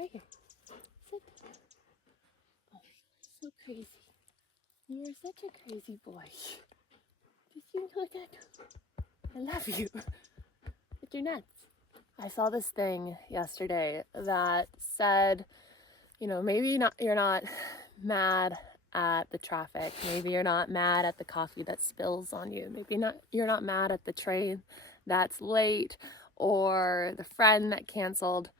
right here. Sit. Oh, so crazy. You are such a crazy boy. Did you know that? I love you. But you're nuts. I saw this thing yesterday that said, maybe you're not mad at the traffic. Maybe you're not mad at the coffee that spills on you. Maybe you're not mad at the train that's late or the friend that canceled.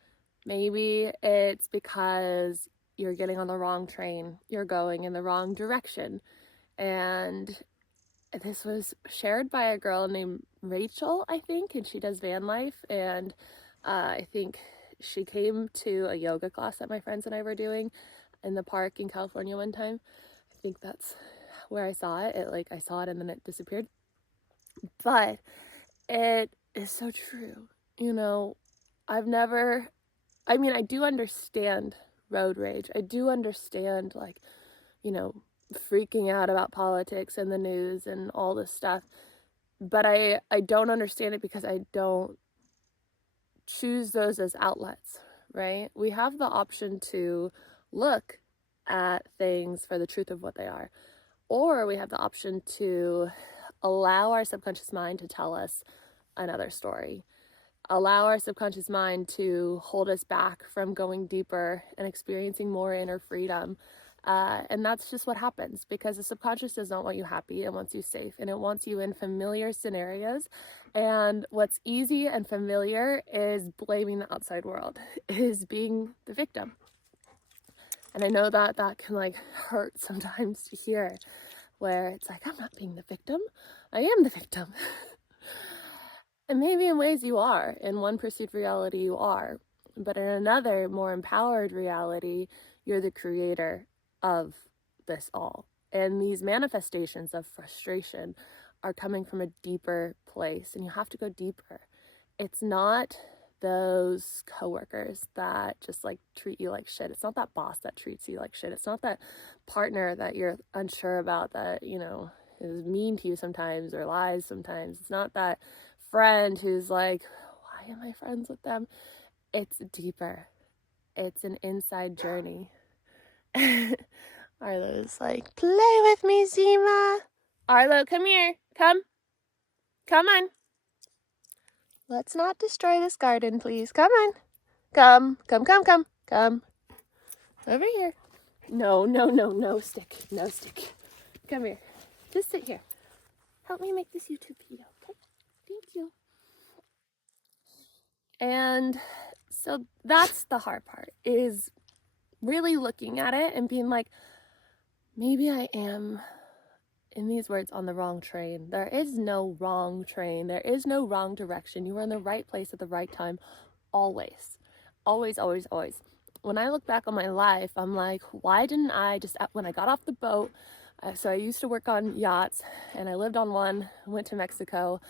Maybe it's because you're getting on the wrong train. You're going in the wrong direction. And this was shared by a girl named Rachel, I think, and she does van life. And I think she came to a yoga class that my friends and I were doing in the park in California one time. I think that's where I saw it. I saw it and then it disappeared. But it is so true. I do understand road rage. I do understand, freaking out about politics and the news and all this stuff. But I don't understand it because I don't choose those as outlets, right? We have the option to look at things for the truth of what they are, or we have the option to allow our subconscious mind to tell us another story, allow our subconscious mind to hold us back from going deeper and experiencing more inner freedom. And that's just what happens, because the subconscious does not want you happy. It wants you safe, and it wants you in familiar scenarios. And what's easy and familiar is blaming the outside world, is being the victim. And I know that can hurt sometimes to hear, where it's like, I'm not being the victim, I am the victim. And maybe in ways you are. In one perceived reality you are, but in another, more empowered reality, you're the creator of this all. And these manifestations of frustration are coming from a deeper place, and you have to go deeper. It's not those coworkers that just treat you like shit. It's not that boss that treats you like shit. It's not that partner that you're unsure about that, is mean to you sometimes or lies sometimes. It's not that friend who's like, why am I friends with them? It's deeper. It's an inside journey. Arlo's like, play with me, Zima. Arlo, come here. Come on. Let's not destroy this garden, please. Come on. Come. Over here. No stick. No stick. Come here. Just sit here. Help me make this YouTube video, okay? Thank you. And so that's the hard part, is really looking at it and being like, maybe I am, in these words, on the wrong train. There is no wrong train. There is no wrong direction. You are in the right place at the right time, always. Always, always, always. When I look back on my life, I'm like, why didn't I just, when I got off the boat, so I used to work on yachts, and I lived on one, went to Mexico,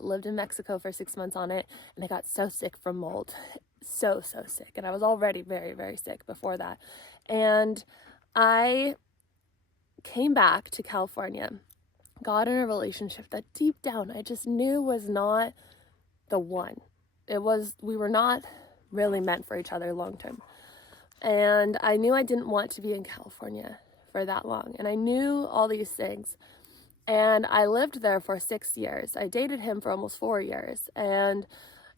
lived in Mexico for 6 months on it, and I got so sick from mold. So sick. And I was already very, very sick before that. And I came back to California, got in a relationship that deep down I just knew was not the one. We were not really meant for each other long term. And I knew I didn't want to be in California for that long. And I knew all these things. And I lived there for 6 years. I dated him for almost 4 years. And,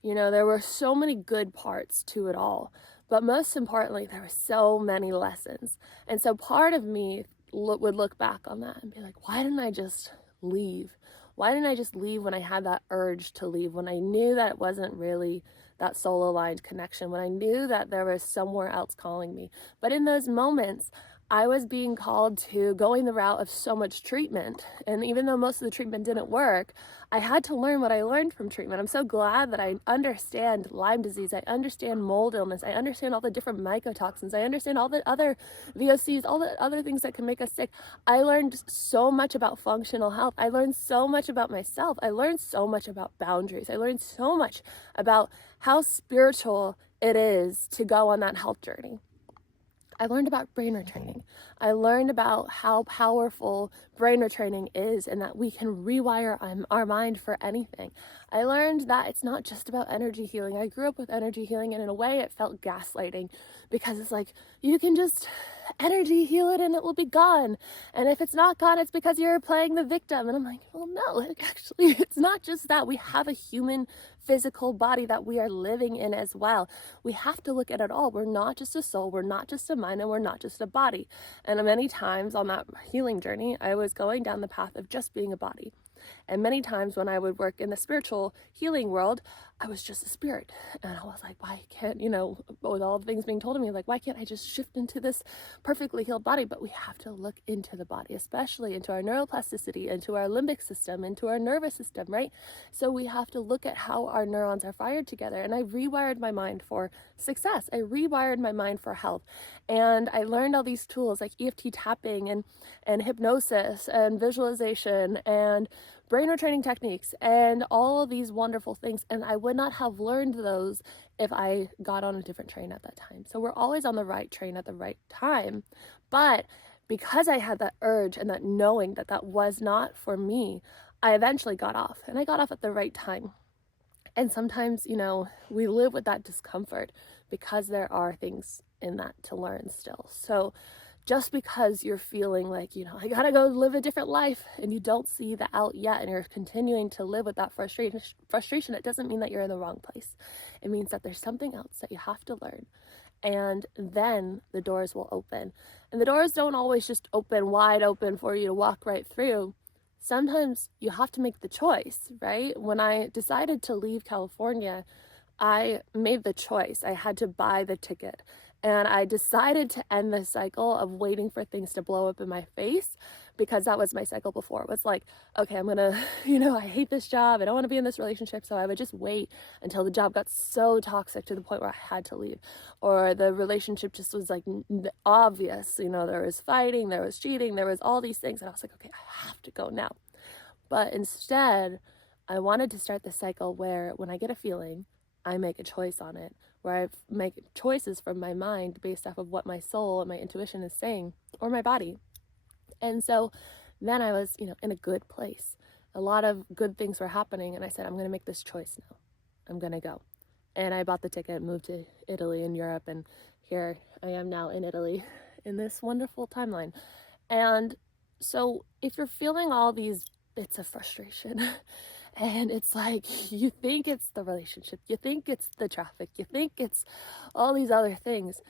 there were so many good parts to it all. But most importantly, there were so many lessons. And so part of me would look back on that and be like, why didn't I just leave? Why didn't I just leave when I had that urge to leave, when I knew that it wasn't really that soul-aligned connection, when I knew that there was somewhere else calling me? But in those moments, I was being called to going the route of so much treatment. And even though most of the treatment didn't work, I had to learn what I learned from treatment. I'm so glad that I understand Lyme disease. I understand mold illness. I understand all the different mycotoxins. I understand all the other VOCs, all the other things that can make us sick. I learned so much about functional health. I learned so much about myself. I learned so much about boundaries. I learned so much about how spiritual it is to go on that health journey. I learned about brain retraining. I learned about how powerful brain retraining is, and that we can rewire our mind for anything. I learned that it's not just about energy healing. I grew up with energy healing, and in a way it felt gaslighting, because it's like, you can just energy heal it and it will be gone. And if it's not gone, it's because you're playing the victim. And I'm like, well, no, actually, it's not just that. We have a human physical body that we are living in as well. We have to look at it all. We're not just a soul, we're not just a mind, and we're not just a body. And many times on that healing journey, I was going down the path of just being a body. And many times when I would work in the spiritual healing world, I was just a spirit. And I was like, why can't, with all the things being told to me, like, why can't I just shift into this perfectly healed body? But we have to look into the body, especially into our neuroplasticity, into our limbic system, into our nervous system, right? So we have to look at how our neurons are fired together. And I rewired my mind for success. I rewired my mind for health. And I learned all these tools like EFT tapping and hypnosis and visualization and brain retraining techniques and all of these wonderful things. And I would not have learned those if I got on a different train at that time. So we're always on the right train at the right time. But because I had that urge and that knowing that that was not for me, I eventually got off, and I got off at the right time. And sometimes, we live with that discomfort because there are things in that to learn still. So just because you're feeling like, I gotta go live a different life, and you don't see the out yet, and you're continuing to live with that frustration, it doesn't mean that you're in the wrong place. It means that there's something else that you have to learn. And then the doors will open. And the doors don't always just open wide open for you to walk right through. Sometimes you have to make the choice, right? When I decided to leave California, I made the choice. I had to buy the ticket. And I decided to end the cycle of waiting for things to blow up in my face, because that was my cycle before. It was like, okay, I'm gonna, I hate this job. I don't want to be in this relationship. So I would just wait until the job got so toxic to the point where I had to leave. Or the relationship just was like obvious. There was fighting, there was cheating, there was all these things. And I was like, okay, I have to go now. But instead, I wanted to start the cycle where when I get a feeling, I make a choice on it, where I make choices from my mind based off of what my soul and my intuition is saying, or my body. And so then I was, in a good place. A lot of good things were happening, and I said, I'm going to make this choice now. I'm going to go. And I bought the ticket, moved to Italy and Europe, and here I am now in Italy in this wonderful timeline. And so if you're feeling all these bits of frustration, and it's like, you think it's the relationship, you think it's the traffic, you think it's all these other things.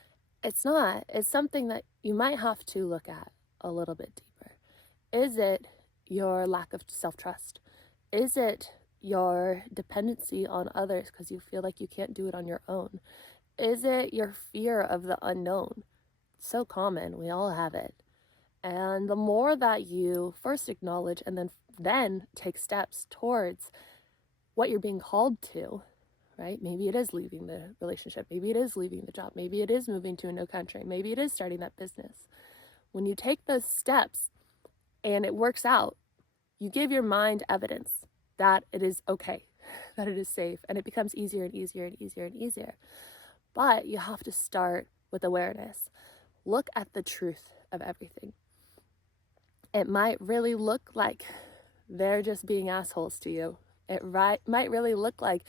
It's not. It's something that you might have to look at a little bit deeper. Is it your lack of self-trust? Is it your dependency on others because you feel like you can't do it on your own? Is it your fear of the unknown? So common. We all have it. And the more that you first acknowledge and then take steps towards what you're being called to, right? Maybe it is leaving the relationship. Maybe it is leaving the job. Maybe it is moving to a new country. Maybe it is starting that business. When you take those steps and it works out, you give your mind evidence that it is okay, that it is safe, and it becomes easier and easier and easier and easier. But you have to start with awareness. Look at the truth of everything. It might really look like they're just being assholes to you. It might really look like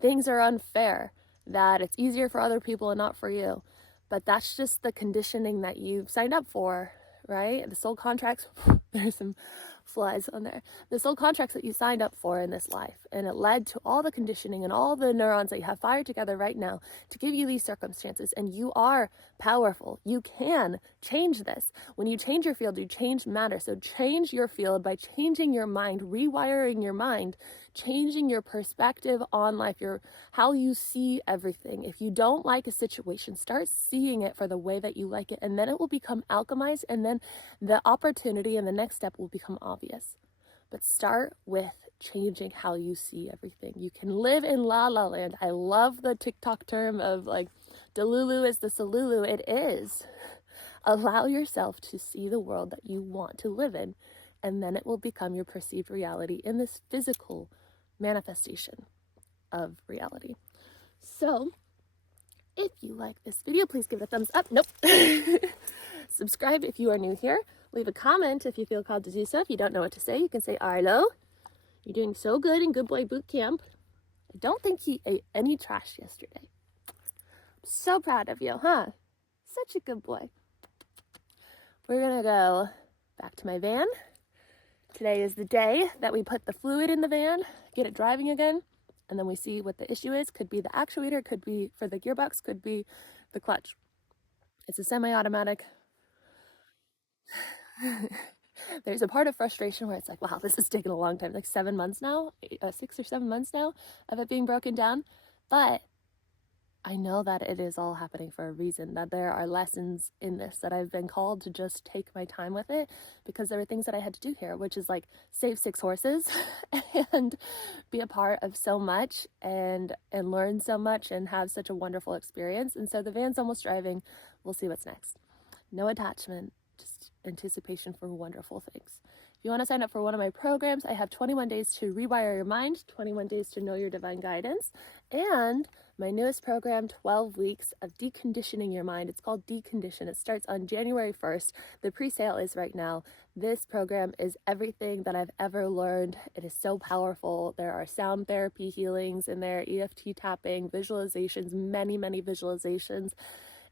things are unfair, that it's easier for other people and not for you. But that's just the conditioning that you've signed up for, right? The soul contracts, there's some flies on there. The soul contracts that you signed up for in this life. And it led to all the conditioning and all the neurons that you have fired together right now to give you these circumstances. And you are powerful. You can change this. When you change your field, you change matter. So change your field by changing your mind, rewiring your mind, changing your perspective on life, how you see everything. If you don't like a situation, start seeing it for the way that you like it, and then it will become alchemized, and then the opportunity and the next step will become obvious. But start with changing how you see everything. You can live in la la land. I love the TikTok term of like, Delulu is the Salulu. It is. Allow yourself to see the world that you want to live in, and then it will become your perceived reality in this physical manifestation of reality. So, if you like this video, please give it a thumbs up. Nope. Subscribe if you are new here. Leave a comment if you feel called to do so. If you don't know what to say, you can say, Arlo, you're doing so good in Good Boy Boot Camp. I don't think he ate any trash yesterday. I'm so proud of you, huh? Such a good boy. We're gonna go back to my van. Today is the day that we put the fluid in the van, get it driving again, and then we see what the issue is. Could be the actuator, could be for the gearbox, could be the clutch. It's a semi-automatic. There's a part of frustration where it's like, wow, this is taking a long time, like 7 months now, 6 or 7 months now of it being broken down. But I know that it is all happening for a reason, that there are lessons in this, that I've been called to just take my time with it, because there were things that I had to do here, which is like save 6 horses and be a part of so much and learn so much and have such a wonderful experience. And so the van's almost driving. We'll see what's next. No attachment, just anticipation for wonderful things. If you want to sign up for one of my programs, I have 21 days to rewire your mind, 21 days to know your divine guidance, and my newest program, 12 weeks of deconditioning your mind. It's called Decondition. It starts on January 1st. The pre-sale is right now. This program is everything that I've ever learned. It is so powerful. There are sound therapy healings in there, EFT tapping, visualizations, many, many visualizations.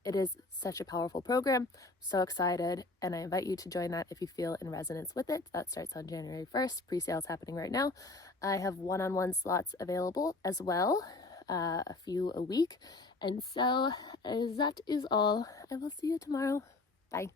It is such a powerful program. So excited, and I invite you to join that if you feel in resonance with it. That starts on January 1st. Pre-sale is happening right now. I have one-on-one slots available as well, a few a week. And so that is all. I will see you tomorrow. Bye.